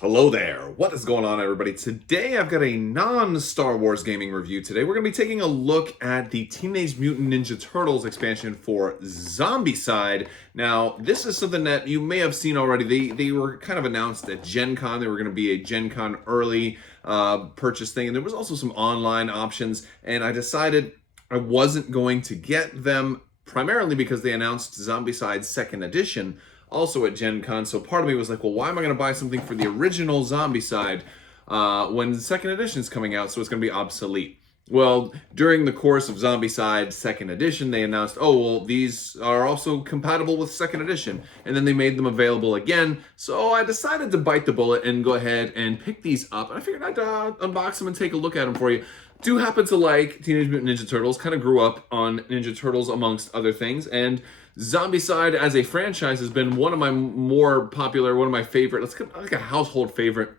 Hello there. What is going on, everybody? Today I've got a non-Star Wars gaming review. Today we're going to be taking a look at the Teenage Mutant Ninja Turtles expansion for Zombicide. Now, this is something that you may have seen already. They were kind of announced at Gen Con. They were going to be a Gen Con early purchase thing, and there was also some online options, and I decided I wasn't going to get them primarily because they announced Zombicide 2nd Edition also at Gen Con. So part of me was like, well, why am I going to buy something for the original Zombicide when the 2nd Edition is coming out, so it's going to be obsolete? Well, during the course of Zombicide 2nd Edition, they announced, oh, well, these are also compatible with 2nd Edition. And then they made them available again. So I decided to bite the bullet and go ahead and pick these up. And I figured I'd unbox them and take a look at them for you. Do happen to like Teenage Mutant Ninja Turtles, kind of grew up on Ninja Turtles amongst other things. And Zombicide as a franchise has been one of my more popular, one of my favorite, like a household favorite,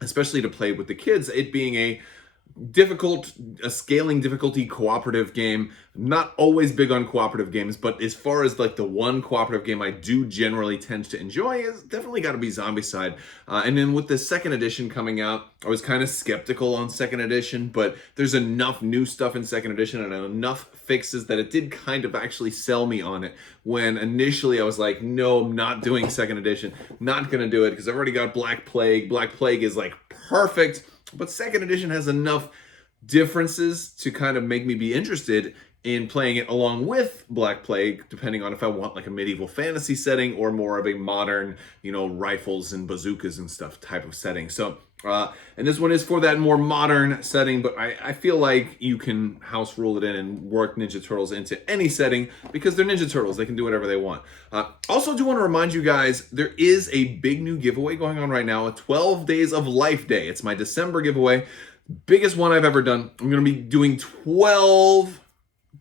especially to play with the kids, it being a scaling difficulty cooperative game. Not always big on cooperative games, but as far as like the one cooperative game I do generally tend to enjoy is definitely got to be Zombicide. And then with the 2nd Edition coming out, I was kind of skeptical on 2nd Edition, but there's enough new stuff in 2nd Edition and enough fixes that it did kind of actually sell me on it. When initially I was like, no, I'm not doing 2nd Edition, not gonna do it because I've already got Black Plague. Black Plague is like perfect. But 2nd Edition has enough differences to kind of make me be interested in playing it along with Black Plague, depending on if I want like a medieval fantasy setting or more of a modern, rifles and bazookas and stuff type of setting. So, and this one is for that more modern setting, but I feel like you can house rule it in and work Ninja Turtles into any setting because they're Ninja Turtles. They can do whatever they want. Also do want to remind you guys, there is a big new giveaway going on right now, a 12 Days of Life Day. It's my December giveaway. Biggest one I've ever done. I'm going to be doing 12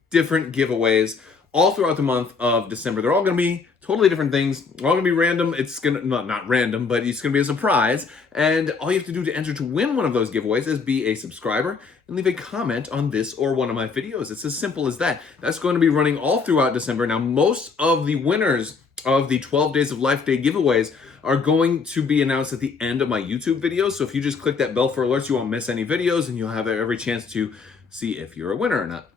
different giveaways all throughout the month of December. They're all going to be totally different things. They're all going to be random. It's going to, not random, but it's going to be a surprise. And all you have to do to enter to win one of those giveaways is be a subscriber and leave a comment on this or one of my videos. It's as simple as that. That's going to be running all throughout December. Now, most of the winners of the 12 Days of Life Day giveaways are going to be announced at the end of my YouTube videos. So if you just click that bell for alerts, you won't miss any videos and you'll have every chance to see if you're a winner or not.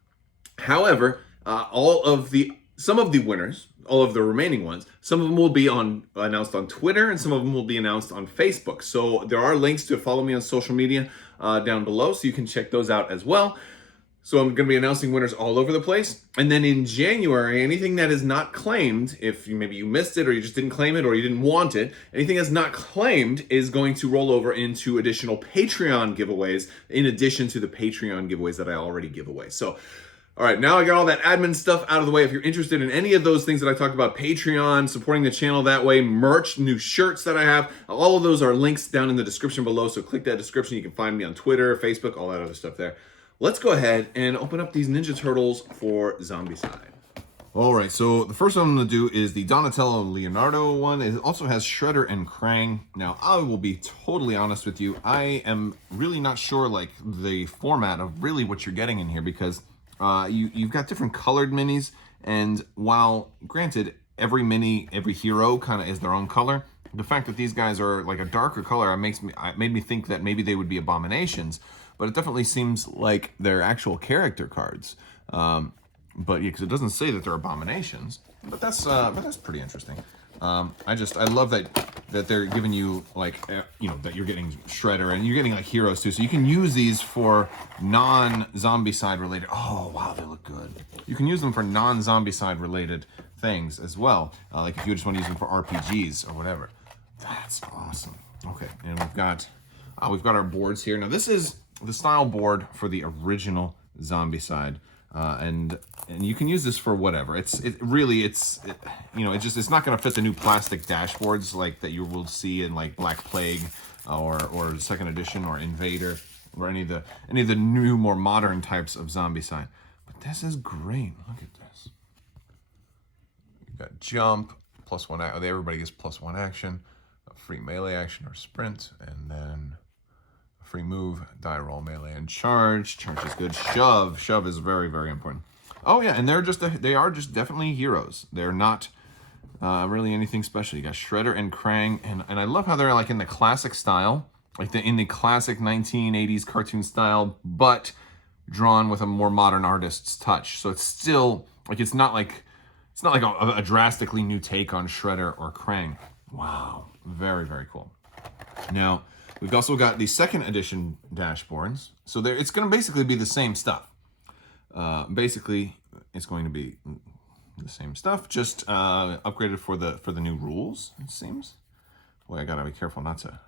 However, some of the winners, all of the remaining ones, some of them will be announced on Twitter and some of them will be announced on Facebook. So there are links to follow me on social media down below, so you can check those out as well. So I'm going to be announcing winners all over the place. And then in January, anything that is not claimed, if maybe you missed it or you just didn't claim it or you didn't want it, anything that's not claimed is going to roll over into additional Patreon giveaways in addition to the Patreon giveaways that I already give away. So, all right, now I got all that admin stuff out of the way. If you're interested in any of those things that I talked about, Patreon, supporting the channel that way, merch, new shirts that I have, all of those are links down in the description below. So click that description. You can find me on Twitter, Facebook, all that other stuff there. Let's go ahead and open up these Ninja Turtles for Zombicide. All right, so the first one I'm going to do is the Donatello Leonardo one. It also has Shredder and Krang. Now, I will be totally honest with you. I am really not sure, like, the format of really what you're getting in here because you've got different colored minis, and while, granted, every hero kind of is their own color, the fact that these guys are like a darker color made me think that maybe they would be abominations. But it definitely seems like they're actual character cards. But yeah, because it doesn't say that they're abominations. But that's pretty interesting. I love that they're giving you like that you're getting Shredder and you're getting like heroes too. So you can use these for non-Zombicide related. Oh wow, they look good. You can use them for non-Zombicide related things as well. Like if you just want to use them for RPGs or whatever. That's awesome. Okay, and we've got our boards here. Now this is the style board for the original Zombicide, and you can use this for whatever. It's not going to fit the new plastic dashboards like that you will see in like Black Plague or 2nd Edition or Invader or any of the new more modern types of Zombicide. But this is great. Look at this. You've got jump +1. Everybody gets +1 action, a free melee action or sprint, and then free move, die roll, melee, and charge. Charge is good. Shove is very, very important. Oh yeah, and they are just definitely heroes. They're not really anything special. You got Shredder and Krang, and I love how they're like in the classic style, like in the classic 1980s cartoon style, but drawn with a more modern artist's touch. So it's still like it's not like a drastically new take on Shredder or Krang. Wow, very, very cool. Now we've also got the second edition dashboards. So it's going to basically be the same stuff. Basically, it's going to be the same stuff, just upgraded for the new rules. It seems. Boy, I gotta be careful not to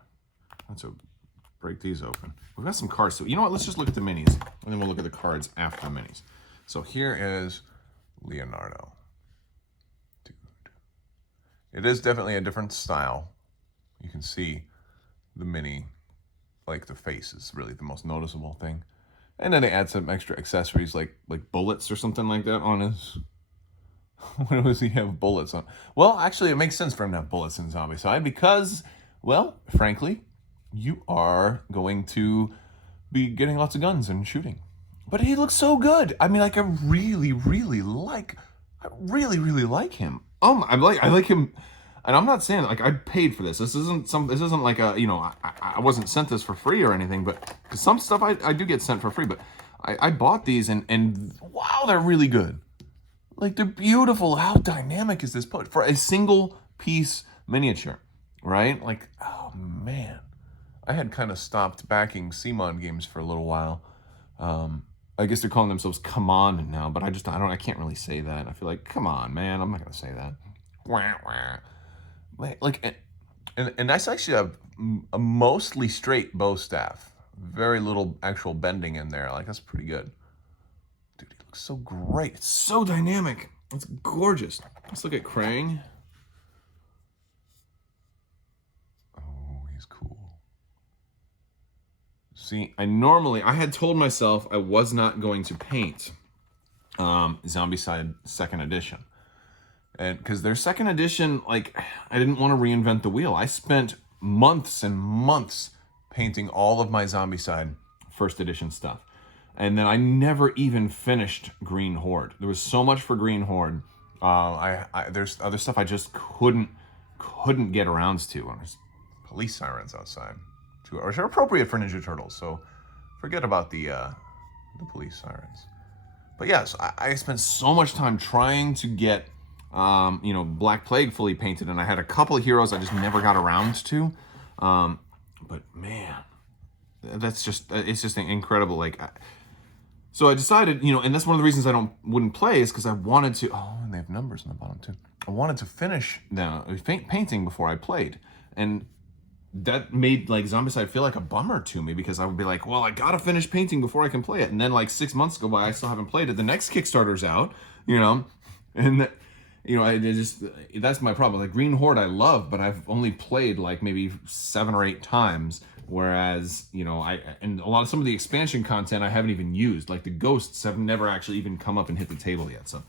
break these open. We've got some cards, so you know what? Let's just look at the minis, and then we'll look at the cards after the minis. So here is Leonardo. Dude, it is definitely a different style. You can see the mini, like the face is really the most noticeable thing. And then they add some extra accessories like bullets or something like that on his. When does he have bullets on? Well, actually, it makes sense for him to have bullets in Zombicide because, well, frankly, you are going to be getting lots of guns and shooting. But he looks so good. I mean, like I really, really like him. I like him. And I'm not saying like I paid for this. This isn't like a, you know, I wasn't sent this for free or anything, but some stuff I do get sent for free, but I bought these and wow, they're really good. Like they're beautiful. How dynamic is this put for a single piece miniature, right? Like, oh man, I had kind of stopped backing CMON games for a little while. I guess they're calling themselves Come On now, but I can't really say that. I feel like, come on, man, I'm not gonna say that. Wah, wah. Like, and that's actually a mostly straight bow staff. Very little actual bending in there. Like, that's pretty good. Dude, he looks so great. It's so dynamic. It's gorgeous. Let's look at Krang. Oh, he's cool. See, I had told myself I was not going to paint Zombicide 2nd edition. And because their 2nd edition, like, I didn't want to reinvent the wheel. I spent months and months painting all of my Zombicide 1st edition stuff. And then I never even finished Green Horde. There was so much for Green Horde. There's other stuff I just couldn't get around to. And there's police sirens outside, which are appropriate for Ninja Turtles. So forget about the police sirens. But yes, I spent so much time trying to get Black Plague fully painted, and I had a couple of heroes I just never got around to. But man, it's just incredible. Like, so I decided, and that's one of the reasons I wouldn't play is because I wanted to. Oh, and they have numbers on the bottom too. I wanted to finish the painting before I played, and that made like Zombicide feel like a bummer to me because I would be like, well, I gotta finish painting before I can play it, and then like 6 months go by, I still haven't played it. The next Kickstarter's out, and. That's my problem. Like Green Horde I love, but I've only played like maybe 7 or 8 times. Whereas, and a lot of some of the expansion content I haven't even used. Like the ghosts have never actually even come up and hit the table yet. So,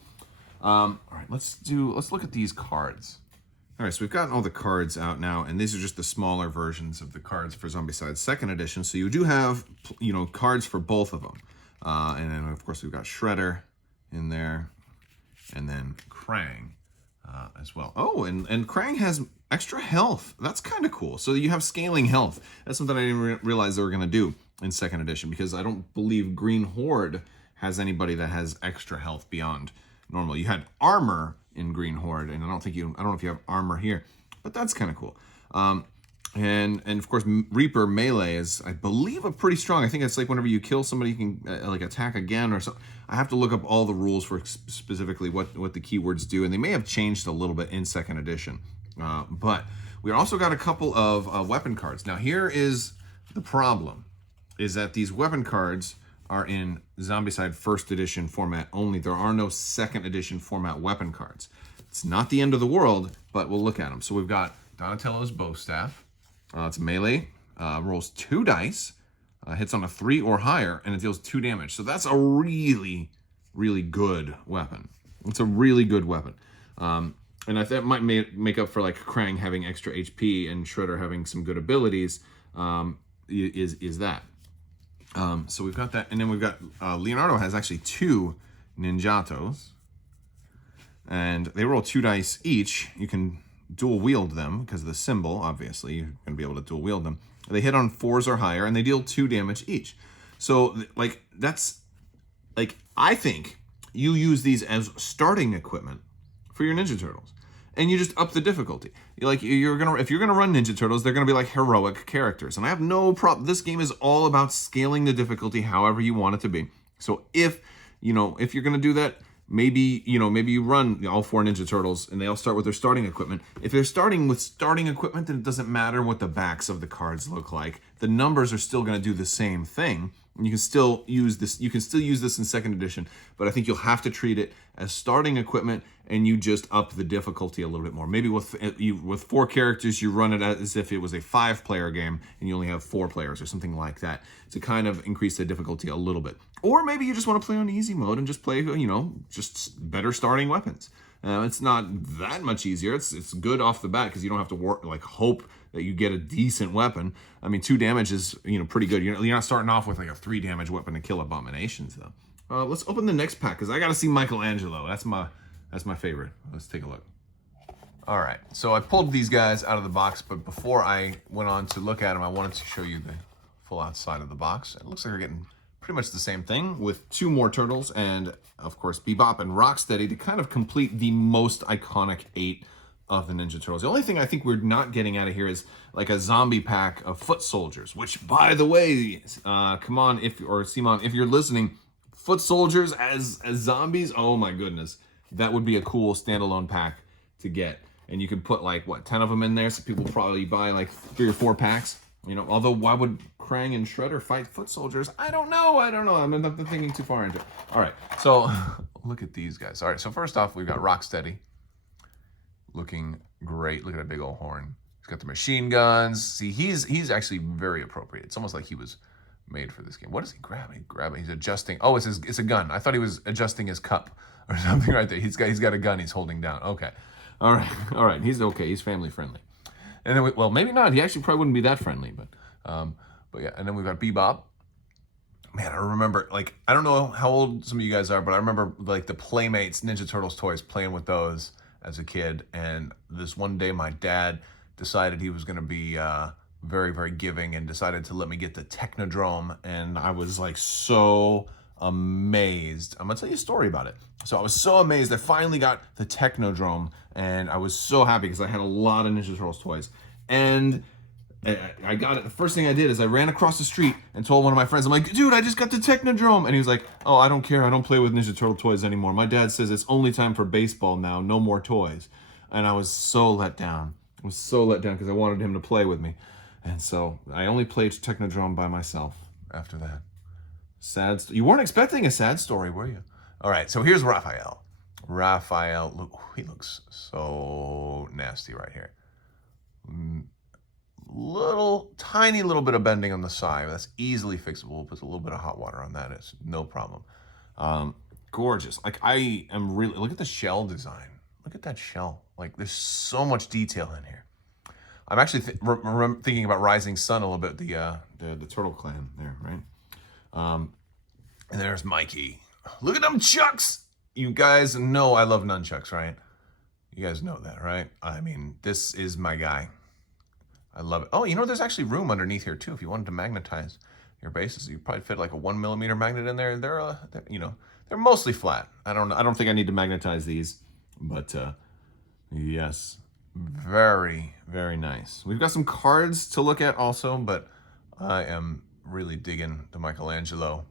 all right, let's look at these cards. All right, so we've gotten all the cards out now, and these are just the smaller versions of the cards for Zombicide 2nd edition. So you do have, cards for both of them. And then of course we've got Shredder in there. And then Krang as well. Oh, and Krang has extra health. That's kind of cool. So you have scaling health. That's something I didn't realize they were going to do in 2nd edition because I don't believe Green Horde has anybody that has extra health beyond normal. You had armor in Green Horde, and I don't know if you have armor here, but that's kind of cool. And of course, Reaper melee is, I believe, a pretty strong. I think it's like whenever you kill somebody, you can like attack again or something. I have to look up all the rules for specifically what the keywords do, and they may have changed a little bit in 2nd edition. But we also got a couple of weapon cards. Now, here is the problem, is that these weapon cards are in Zombicide 1st edition format only. There are no 2nd edition format weapon cards. It's not the end of the world, but we'll look at them. So we've got Donatello's bow staff. It's melee, rolls 2 dice, hits on a 3 or higher, and it deals 2 damage. So that's a really, really good weapon. It's a really good weapon. And I think that might make up for like Krang having extra HP and Shredder having some good abilities, is that. So we've got that, and then we've got Leonardo has actually 2 Ninjatos. and they roll 2 dice each. You can dual wield them because of the symbol, obviously. You're going to be able to dual wield them. They hit on 4s or higher, and they deal 2 damage each. So, like, that's, like, I think you use these as starting equipment for your Ninja Turtles. And you just up the difficulty. If you're gonna run Ninja Turtles, they're gonna be like heroic characters. And I have no problem. This game is all about scaling the difficulty however you want it to be. So if you're gonna do that, maybe you run all 4 Ninja Turtles and they all start with their starting equipment. If they're starting with starting equipment, then it doesn't matter what the backs of the cards look like. The numbers are still gonna do the same thing. And you can still use this. You can still use this in second edition, but I think you'll have to treat it as starting equipment, and you just up the difficulty a little bit more. Maybe with 4 characters, you run it as if it was a 5-player game, and you only have 4 players or something like that to kind of increase the difficulty a little bit. Or maybe you just want to play on easy mode and just play, just better starting weapons. It's not that much easier. It's good off the bat because you don't have to hope that you get a decent weapon. I mean, 2 damage is pretty good. You're not starting off with like a 3 damage weapon to kill abominations though. Let's open the next pack because I got to see Michelangelo. That's my favorite. Let's take a look. All right, so I pulled these guys out of the box, but before I went on to look at them, I wanted to show you the full outside of the box. It looks like we're getting pretty much the same thing with 2 more turtles and, of course, Bebop and Rocksteady to kind of complete the most iconic 8 of the Ninja Turtles. The only thing I think we're not getting out of here is like a zombie pack of foot soldiers, which, by the way, Simon, if you're listening, foot soldiers as zombies, oh my goodness, that would be a cool standalone pack to get. And you could put 10 of them in there, so people probably buy like 3 or 4 packs. Although why would Krang and Shredder fight foot soldiers? I don't know. I'm not thinking too far into it. All right, so look at these guys. All right, so first off, we've got Rocksteady. Looking great. Look at that big old horn. He's got the machine guns. See, he's actually very appropriate. It's almost like he was made for this game. What is he grabbing? He's adjusting. Oh, it's a gun. I thought he was adjusting his cup or something right there. He's got a gun he's holding down. Okay. All right. He's okay. He's family friendly. And then maybe not. He actually probably wouldn't be that friendly, but yeah. And then we've got Bebop. Man, I remember, I don't know how old some of you guys are, but I remember the Playmates Ninja Turtles toys, playing with those as a kid. And this one day my dad decided he was going to be very, very giving and decided to let me get the Technodrome. And I was so amazed. I'm going to tell you a story about it. So I was so amazed. I finally got the Technodrome and I was so happy because I had a lot of Ninja Turtles toys. And I got it. The first thing I did is I ran across the street and told one of my friends, I'm like, dude, I just got the Technodrome. And he was like, oh, I don't care. I don't play with Ninja Turtle toys anymore. My dad says it's only time for baseball now. No more toys. And I was so let down. I was so let down because I wanted him to play with me. And so I only played Technodrome by myself after that. Sad. You weren't expecting a sad story, were you? All right, so here's Raphael. Look, he looks so nasty right here. Tiny little bit of bending on the side. That's easily fixable. We'll put a little bit of hot water on that. It's no problem. Gorgeous. I am really, look at the shell design. Look at that shell. There's so much detail in here. I'm actually thinking about Rising Sun a little bit. The Turtle Clan there, right? And there's Mikey. Look at them chucks. You guys know I love nunchucks, right? You guys know that, right? I mean, this is my guy. I love it. Oh, there's actually room underneath here too. If you wanted to magnetize your bases, you probably fit a 1mm magnet in there. They're mostly flat. I don't think I need to magnetize these, but yes, very, very nice. We've got some cards to look at also, but I am really digging the Michelangelo.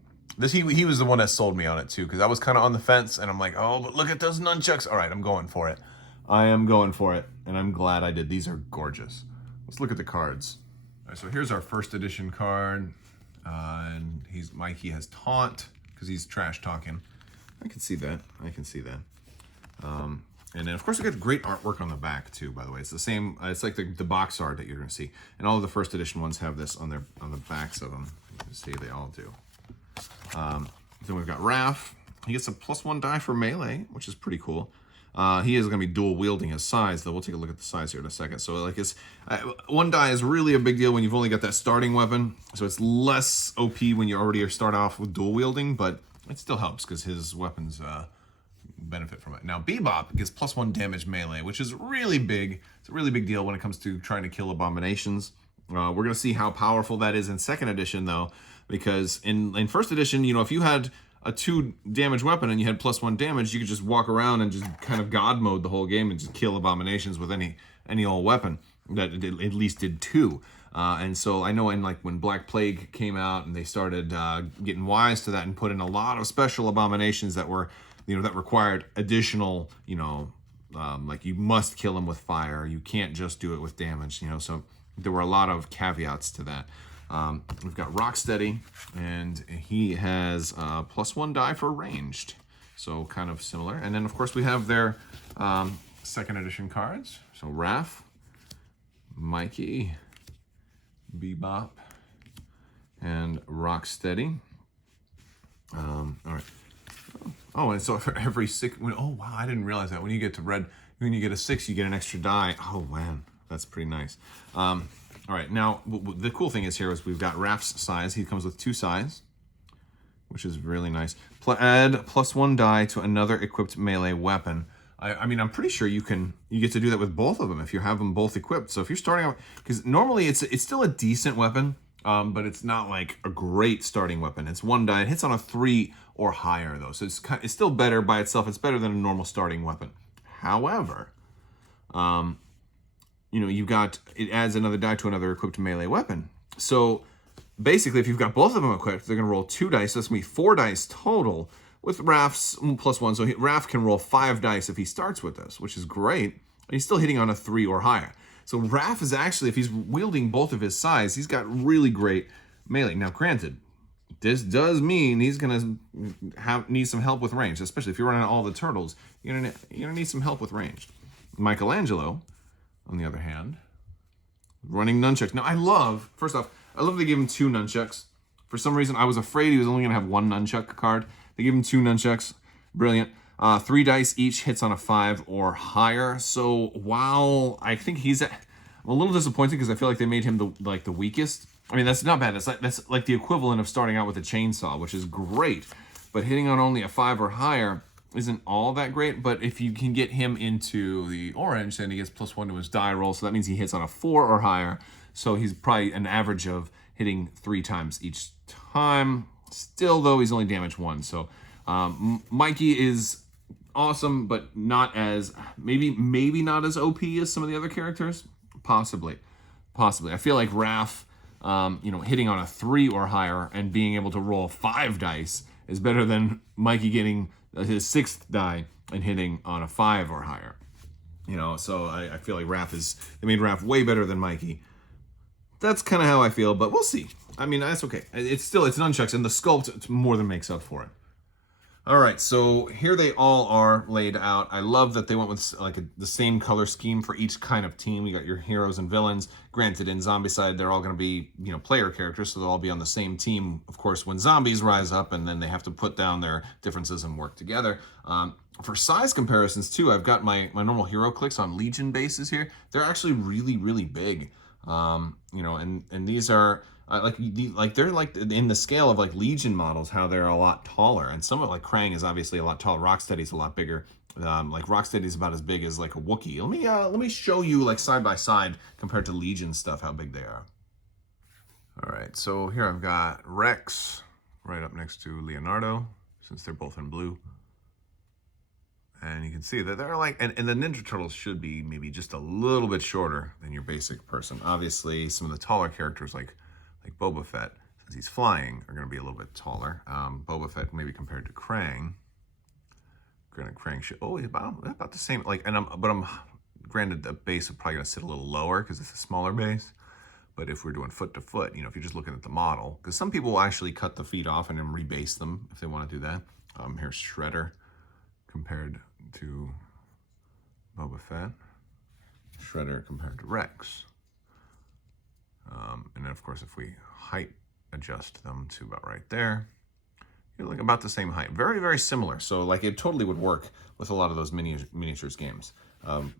He was the one that sold me on it too, because I was kind of on the fence, and I'm like, oh, but look at those nunchucks. All right, I'm going for it. I am going for it, and I'm glad I did. These are gorgeous. Let's look at the cards. All right, so here's our first edition card, and Mikey has taunt because he's trash talking. I can see that. And then of course we got great artwork on the back too. By the way, it's the same. It's like the box art that you're going to see, and all of the first edition ones have this on the backs of them. You can see they all do. Then we've got Raph. He gets a +1 die for melee, which is pretty cool. He is going to be dual wielding his size, though. We'll take a look at the size here in a second. So, his 1 die is really a big deal when you've only got that starting weapon. So it's less OP when you already start off with dual wielding, but it still helps because his weapons benefit from it. Now, Bebop gets +1 damage melee, which is really big. It's a really big deal when it comes to trying to kill abominations. We're going to see how powerful that is in 2nd edition, though, because in 1st edition, you know, if you had a 2 damage weapon and you had +1 damage, you could just walk around and just kind of god mode the whole game and just kill abominations with any old weapon that at least did 2. And so I know when Black Plague came out and they started getting wise to that and put in a lot of special abominations that were, you know, that required additional, you know, like you must kill them with fire. You can't just do it with damage, you know. So there were a lot of caveats to that. We've got Rocksteady, and he has +1 die for ranged. So kind of similar. And then, of course, we have their 2nd edition cards. So Raph, Mikey, Bebop, and Rocksteady. All right. Oh, and so for every 6... Oh, wow, I didn't realize that. When you get to red, when you get a 6, you get an extra die. Oh, man, that's pretty nice. All right, now, the cool thing is here is we've got Raph's size. He comes with 2 size, which is really nice. Add +1 die to another equipped melee weapon. I mean, I'm pretty sure you get to do that with both of them if you have them both equipped. So if you're starting out, because normally it's still a decent weapon, but it's not like a great starting weapon. It's 1 die. It hits on a 3 or higher, though. So it's still better by itself. It's better than a normal starting weapon. However, you know, it adds another die to another equipped melee weapon. So basically, if you've got both of them equipped, they're going to roll 2 dice. So that's going to be 4 dice total with Raph's +1. So Raph can roll 5 dice if he starts with this, which is great. And he's still hitting on a 3 or higher. So Raph is actually, if he's wielding both of his size, he's got really great melee. Now, granted, this does mean he's going to need some help with range, especially if you're running all the turtles. You're gonna need some help with range. Michelangelo, on the other hand, running nunchucks. Now, first off, I love they gave him 2 nunchucks. For some reason, I was afraid he was only going to have 1 nunchuck card. They gave him 2 nunchucks. Brilliant. 3 dice each hits on a 5 or higher. So while I think I'm a little disappointed because I feel like they made him the weakest. I mean, that's not bad. That's like the equivalent of starting out with a chainsaw, which is great. But hitting on only a 5 or higher isn't all that great. But if you can get him into the orange, then he gets +1 to his die roll. So that means he hits on a 4 or higher. So he's probably an average of hitting 3 times each time. Still, though, he's only damaged 1. So Mikey is awesome, but not as, maybe not as OP as some of the other characters. Possibly. I feel like Raph, hitting on a 3 or higher and being able to roll 5 dice is better than Mikey getting his 6th die and hitting on a 5 or higher. You know, so I feel like they made Raph way better than Mikey. That's kind of how I feel, but we'll see. I mean, that's okay. It's nunchucks, and the sculpt more than makes up for it. All right, so here they all are laid out. I love that they went with the same color scheme for each kind of team. You got your heroes and villains. Granted, in Zombicide, they're all going to be, player characters, so they'll all be on the same team, of course, when zombies rise up, and then they have to put down their differences and work together. For size comparisons, too, I've got my normal hero clicks on Legion bases here. They're actually really, really big. And these are... they're like in the scale of like Legion models, how they're a lot taller, and some of Krang is obviously a lot taller. Rocksteady's a lot bigger. Rocksteady's about as big as like a Wookiee. Let me show you like side by side compared to Legion stuff how big they are. All right, so here I've got Rex right up next to Leonardo, since they're both in blue, and you can see that they're and the Ninja Turtles should be maybe just a little bit shorter than your basic person. Obviously, some of the taller characters like Boba Fett, since he's flying, are going to be a little bit taller. Boba Fett, maybe compared to Krang. Granted, Krang should, he's about the same. I'm granted, the base is probably going to sit a little lower because it's a smaller base. But if we're doing foot to foot, if you're just looking at the model, because some people will actually cut the feet off and then rebase them if they want to do that. Here's Shredder compared to Boba Fett. Shredder compared to Rex. And then, of course, if we height adjust them to about right there, you're about the same height. Very, very similar. So, it totally would work with a lot of those miniatures games.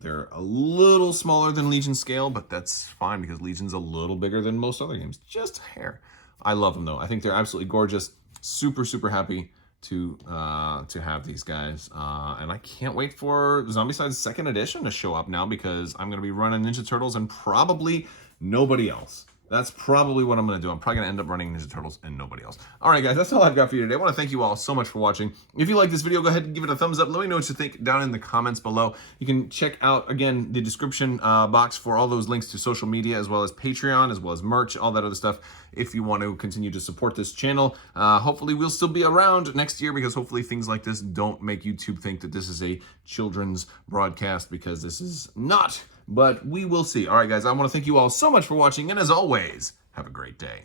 They're a little smaller than Legion scale, but that's fine because Legion's a little bigger than most other games. Just a hair. I love them, though. I think they're absolutely gorgeous. Super, super happy to have these guys, and I can't wait for Zombicide's second edition to show up now, because I'm gonna be running Ninja Turtles and probably nobody else. That's probably what I'm going to do. I'm probably going to end up running Ninja Turtles and nobody else. All right, guys, that's all I've got for you today. I want to thank you all so much for watching. If you like this video, go ahead and give it a thumbs up. Let me know what you think down in the comments below. You can check out, again, the description box for all those links to social media, as well as Patreon, as well as merch, all that other stuff, if you want to continue to support this channel. Hopefully, we'll still be around next year, because hopefully things like this don't make YouTube think that this is a children's broadcast, because this is not. But we will see. All right, guys, I want to thank you all so much for watching, and as always, have a great day.